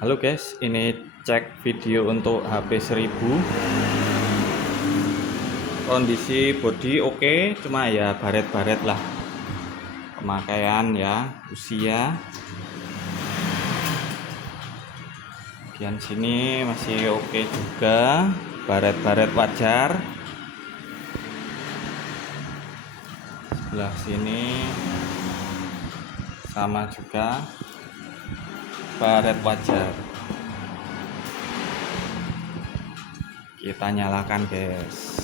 Halo guys, ini cek video untuk HP 1000. Kondisi bodi oke, cuma ya baret-baret lah. Pemakaian ya, usia. Bagian sini masih oke juga, baret-baret wajar. Sebelah sini sama juga, baret wajar. Kita nyalakan guys.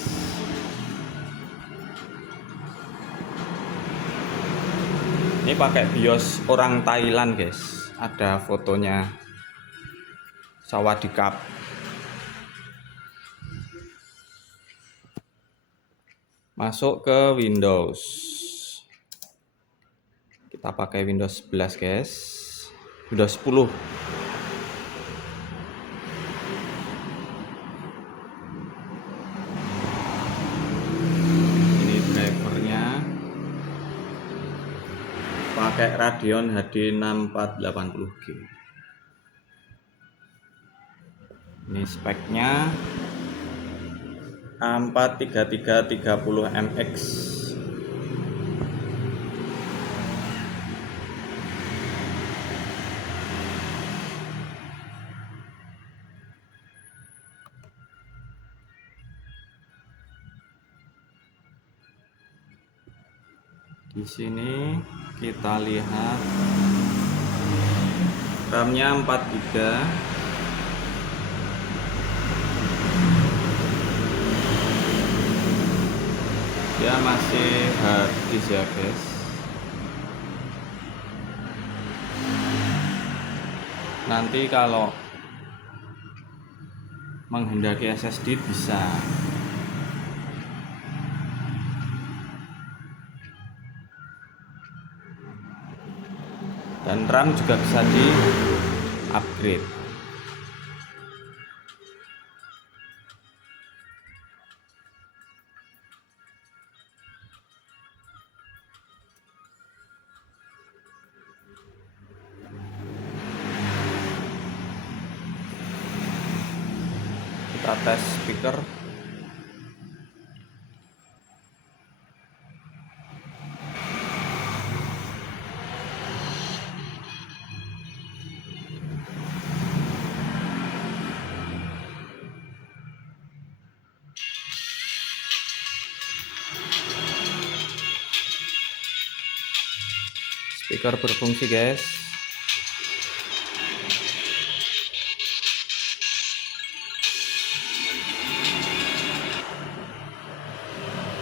Ini pakai BIOS orang Thailand guys, ada fotonya Sawadikap. Masuk ke Windows, kita pakai Windows 11 guys, Windows 10. Ini drivernya pakai Radeon HD 6480G. Ini speknya A43330MX. Di sini kita lihat RAM-nya 4 GB. Dia masih hard disk ya guys. Nanti kalau menghendaki SSD bisa. Dan RAM juga bisa di upgrade. Kita tes speaker. Speaker berfungsi guys.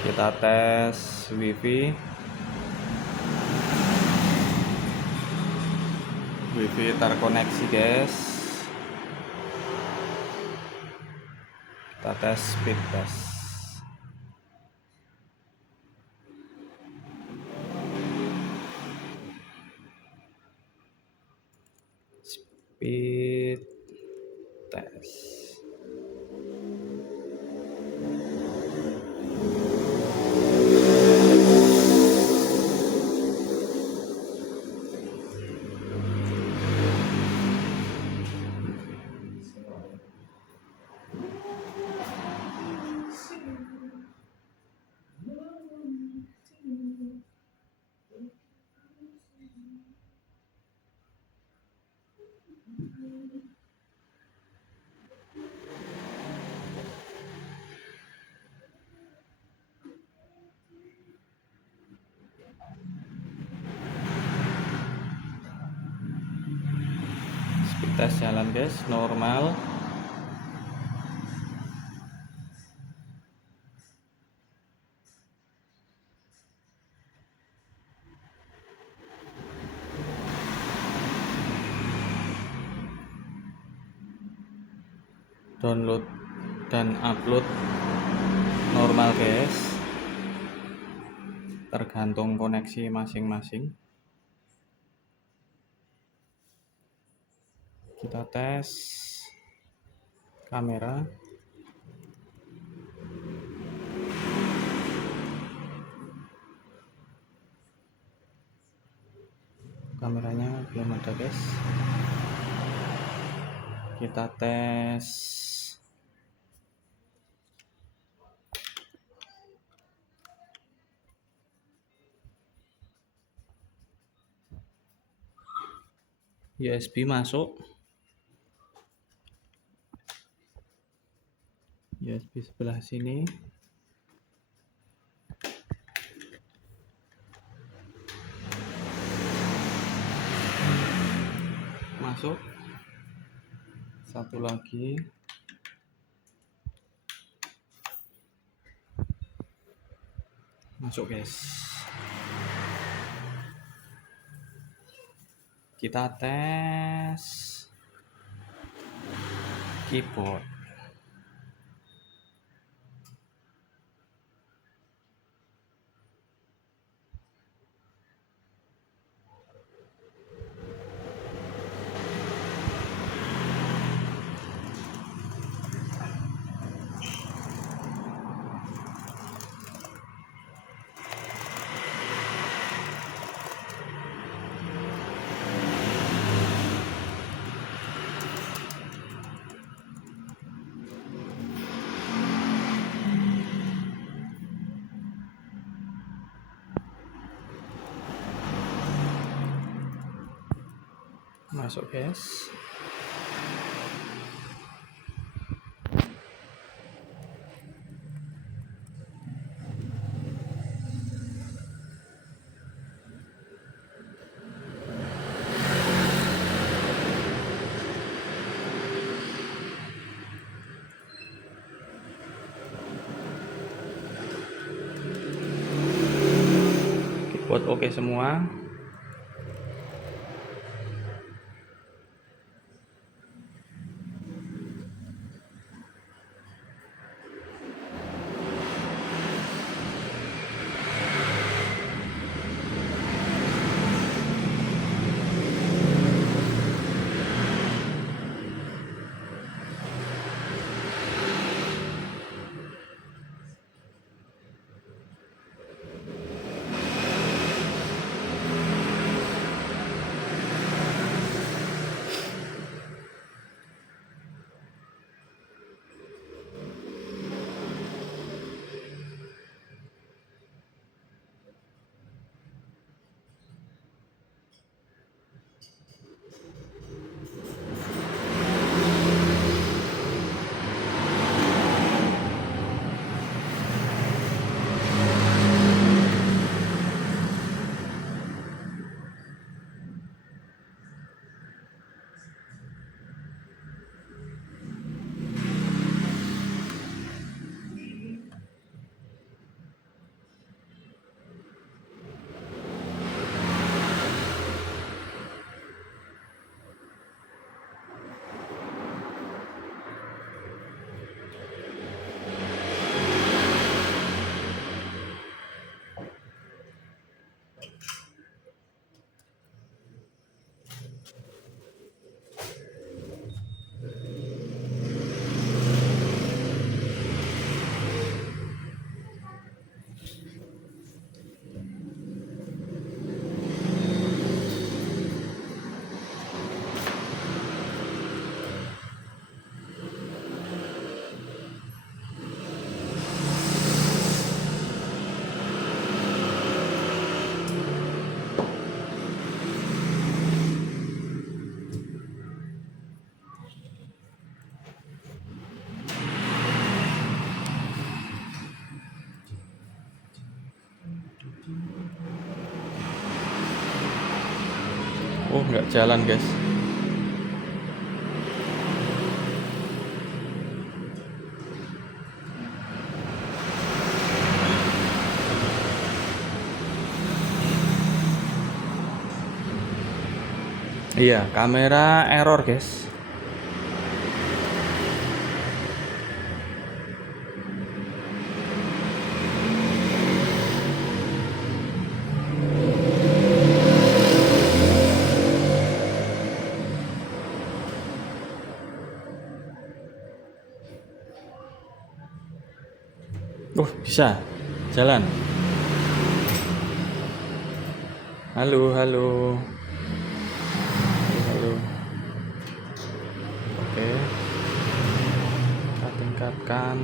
Kita tes WiFi. WiFi terkoneksi guys. Kita tes speed test. Speed test. Speed test jalan guys, normal. Download dan upload normal guys, tergantung koneksi masing-masing. Kita tes kamera. Kameranya belum ada guys. Kita tes. USB masuk. USB sebelah sini. Masuk. Satu lagi. Masuk, guys. Kita tes keyboard. Masuk, guys. Keyboard oke semua. Oh, nggak jalan, guys. Iya, kamera error, guys. Oh, bisa jalan. Halo, halo. Halo. Oke. matikan.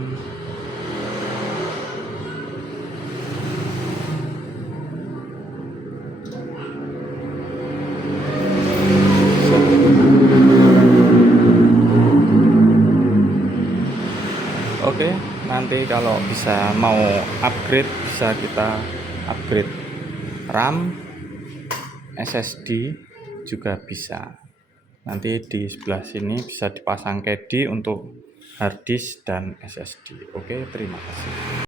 Oke, nanti kalau bisa mau upgrade, bisa kita upgrade RAM, SSD juga bisa. Nanti di sebelah sini bisa dipasang CAD untuk hard disk dan SSD. Oke, terima kasih.